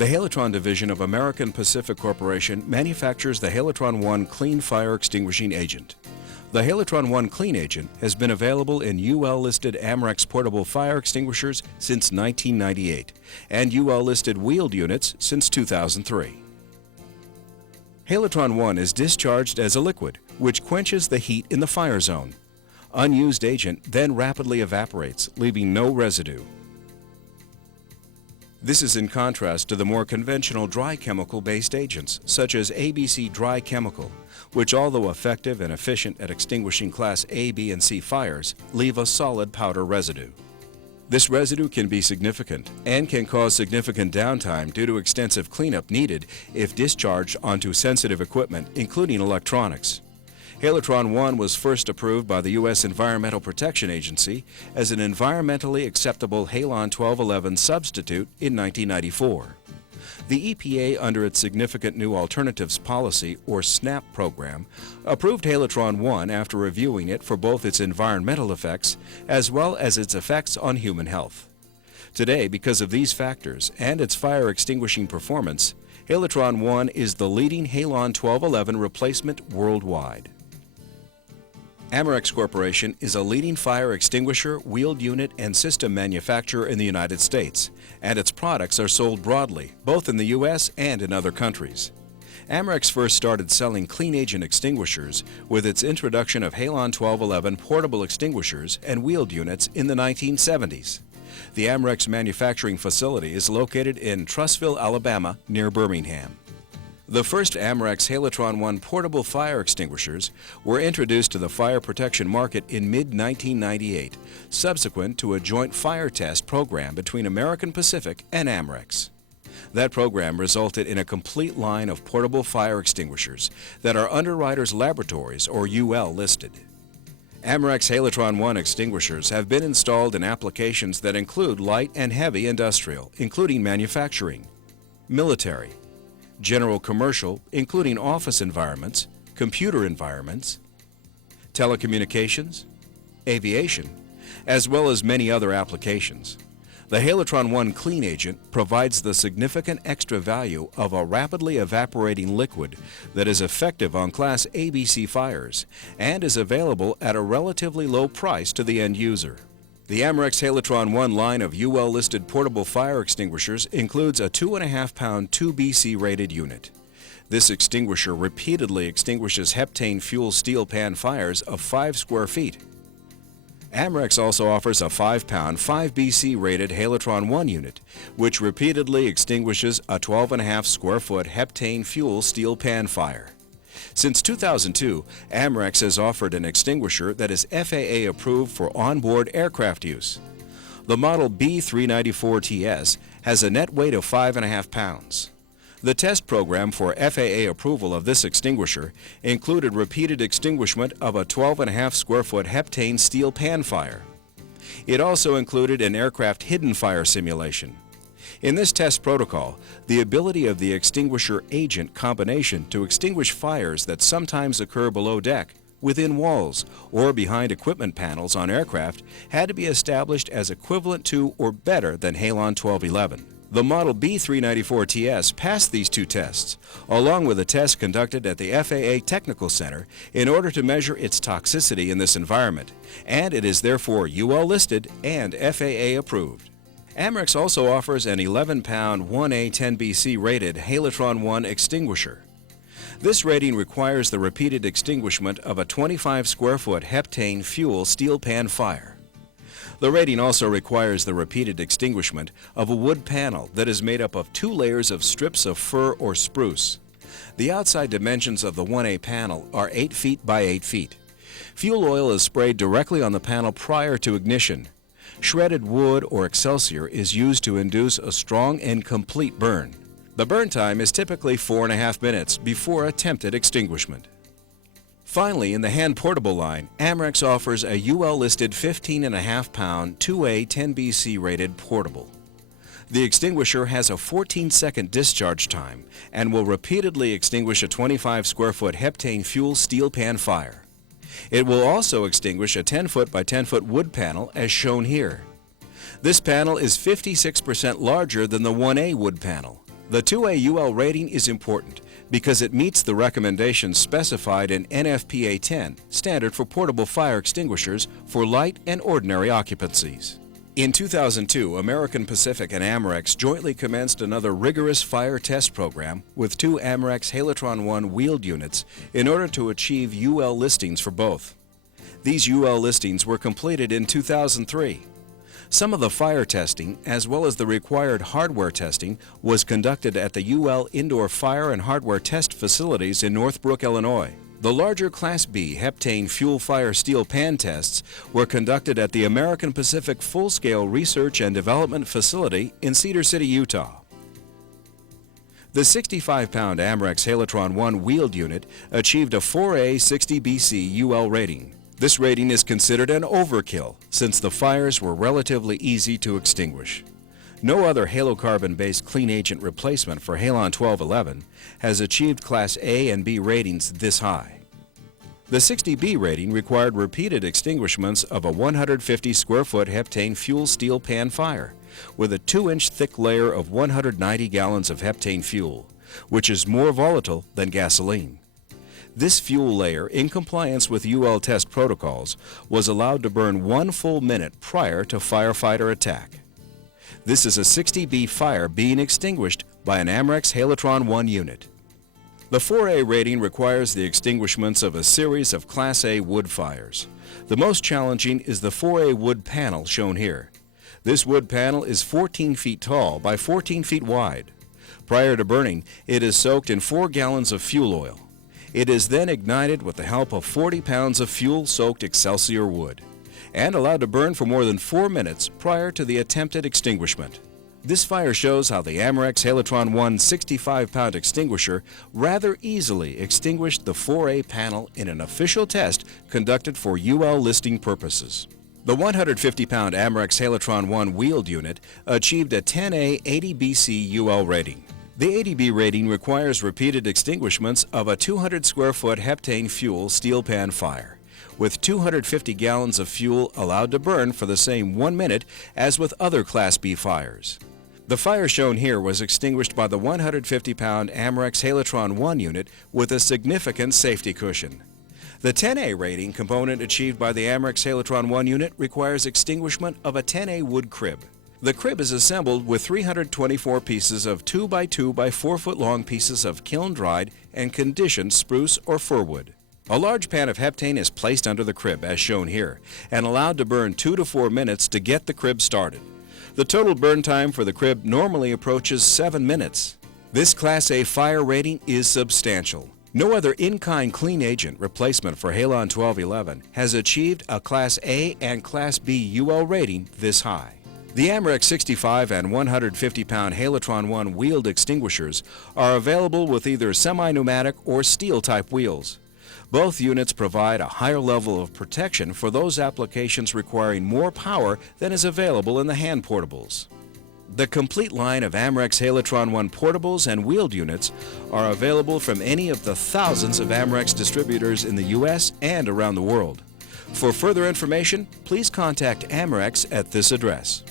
The Halotron division of American Pacific Corporation manufactures the Halotron I Clean Fire Extinguishing Agent. The Halotron I Clean Agent has been available in UL-listed Amerex portable fire extinguishers since 1998 and UL-listed wheeled units since 2003. Halotron I is discharged as a liquid, which quenches the heat in the fire zone. Unused agent then rapidly evaporates, leaving no residue. This is in contrast to the more conventional dry chemical-based agents, such as ABC dry chemical, which, although effective and efficient at extinguishing Class A, B, and C fires, leave a solid powder residue. This residue can be significant and can cause significant downtime due to extensive cleanup needed if discharged onto sensitive equipment, including electronics. Halotron I was first approved by the U.S. Environmental Protection Agency as an environmentally acceptable Halon 1211 substitute in 1994. The EPA, under its Significant New Alternatives Policy, or SNAP program, approved Halotron I after reviewing it for both its environmental effects as well as its effects on human health. Today, because of these factors and its fire extinguishing performance, Halotron I is the leading Halon 1211 replacement worldwide. Amerex Corporation is a leading fire extinguisher, wheeled unit, and system manufacturer in the United States, and its products are sold broadly, both in the U.S. and in other countries. Amerex first started selling clean agent extinguishers with its introduction of Halon 1211 portable extinguishers and wheeled units in the 1970s. The Amerex manufacturing facility is located in Trussville, Alabama, near Birmingham. The first Amerex Halotron I portable fire extinguishers were introduced to the fire protection market in mid-1998, subsequent to a joint fire test program between American Pacific and Amerex. That program resulted in a complete line of portable fire extinguishers that are Underwriters Laboratories, or UL, listed. Amerex Halotron I extinguishers have been installed in applications that include light and heavy industrial, including manufacturing, military, general commercial, including office environments, computer environments, telecommunications, aviation, as well as many other applications. The Halotron I Clean Agent provides the significant extra value of a rapidly evaporating liquid that is effective on Class ABC fires and is available at a relatively low price to the end user. The Amerex Halotron I line of UL-listed portable fire extinguishers includes a 2.5-pound 2BC rated unit. This extinguisher repeatedly extinguishes heptane fuel steel pan fires of 5 square feet. Amerex also offers a 5-pound 5BC rated Halotron I unit, which repeatedly extinguishes a 12.5 square foot heptane fuel steel pan fire. Since 2002, Amerex has offered an extinguisher that is FAA approved for onboard aircraft use. The model B394TS has a net weight of 5.5 pounds. The test program for FAA approval of this extinguisher included repeated extinguishment of a 12.5 square foot heptane steel pan fire. It also included an aircraft hidden fire simulation. In this test protocol, the ability of the extinguisher-agent combination to extinguish fires that sometimes occur below deck, within walls, or behind equipment panels on aircraft had to be established as equivalent to or better than Halon 1211. The model B394TS passed these two tests, along with a test conducted at the FAA Technical Center in order to measure its toxicity in this environment, and it is therefore UL listed and FAA approved. Amerex also offers an 11-pound 1A 10BC rated Halotron I extinguisher. This rating requires the repeated extinguishment of a 25 square foot heptane fuel steel pan fire. The rating also requires the repeated extinguishment of a wood panel that is made up of 2 layers of strips of fir or spruce. The outside dimensions of the 1A panel are 8 feet by 8 feet. Fuel oil is sprayed directly on the panel prior to ignition. Shredded wood or excelsior is used to induce a strong and complete burn. The burn time is typically 4.5 minutes before attempted extinguishment. Finally, in the hand-portable line, Amerex offers a UL-listed 15.5-pound 2A 10BC rated portable. The extinguisher has a 14-second discharge time and will repeatedly extinguish a 25 square foot heptane fuel steel pan fire. It will also extinguish a 10-foot by 10-foot wood panel as shown here. This panel is 56% larger than the 1A wood panel. The 2A UL rating is important because it meets the recommendations specified in NFPA 10, Standard for Portable Fire Extinguishers for light and ordinary occupancies. In 2002, American Pacific and Amerex jointly commenced another rigorous fire test program with two Amerex Halotron I wheeled units in order to achieve UL listings for both. These UL listings were completed in 2003. Some of the fire testing, as well as the required hardware testing, was conducted at the UL Indoor Fire and Hardware Test Facilities in Northbrook, Illinois. The larger Class B heptane fuel fire steel pan tests were conducted at the American Pacific Full-Scale Research and Development Facility in Cedar City, Utah. The 65-pound Amerex Halotron I wheeled unit achieved a 4A 60BC UL rating. This rating is considered an overkill since the fires were relatively easy to extinguish. No other halocarbon-based clean agent replacement for Halon 1211 has achieved Class A and B ratings this high. The 60B rating required repeated extinguishments of a 150 square foot heptane fuel steel pan fire with a 2-inch thick layer of 190 gallons of heptane fuel, which is more volatile than gasoline. This fuel layer, in compliance with UL test protocols, was allowed to burn 1 full minute prior to firefighter attack. This is a 60B fire being extinguished by an Amerex Halotron I unit. The 4A rating requires the extinguishments of a series of Class A wood fires. The most challenging is the 4A wood panel shown here. This wood panel is 14 feet tall by 14 feet wide. Prior to burning, it is soaked in 4 gallons of fuel oil. It is then ignited with the help of 40 pounds of fuel-soaked Excelsior wood and allowed to burn for more than 4 minutes prior to the attempted extinguishment. This fire shows how the Amerex Halotron I 65-pound extinguisher rather easily extinguished the 4A panel in an official test conducted for UL listing purposes. The 150-pound Amerex Halotron I wheeled unit achieved a 10A 80BC UL rating. The 80B rating requires repeated extinguishments of a 200 square foot heptane fuel steel pan fire, with 250 gallons of fuel allowed to burn for the same 1 minute as with other Class B fires. The fire shown here was extinguished by the 150-pound Amerex Halotron I unit with a significant safety cushion. The 10A rating component achieved by the Amerex Halotron I unit requires extinguishment of a 10A wood crib. The crib is assembled with 324 pieces of 2 by 2 by 4 foot long pieces of kiln-dried and conditioned spruce or fir wood. A large pan of heptane is placed under the crib, as shown here, and allowed to burn 2 to 4 minutes to get the crib started. The total burn time for the crib normally approaches 7 minutes. This Class A fire rating is substantial. No other in-kind clean agent replacement for Halon 1211 has achieved a Class A and Class B UL rating this high. The Amerex 65 and 150-pound Halotron I wheeled extinguishers are available with either semi-pneumatic or steel-type wheels. Both units provide a higher level of protection for those applications requiring more power than is available in the hand portables. The complete line of Amerex Halotron I portables and wheeled units are available from any of the thousands of Amerex distributors in the U.S. and around the world. For further information, please contact Amerex at this address.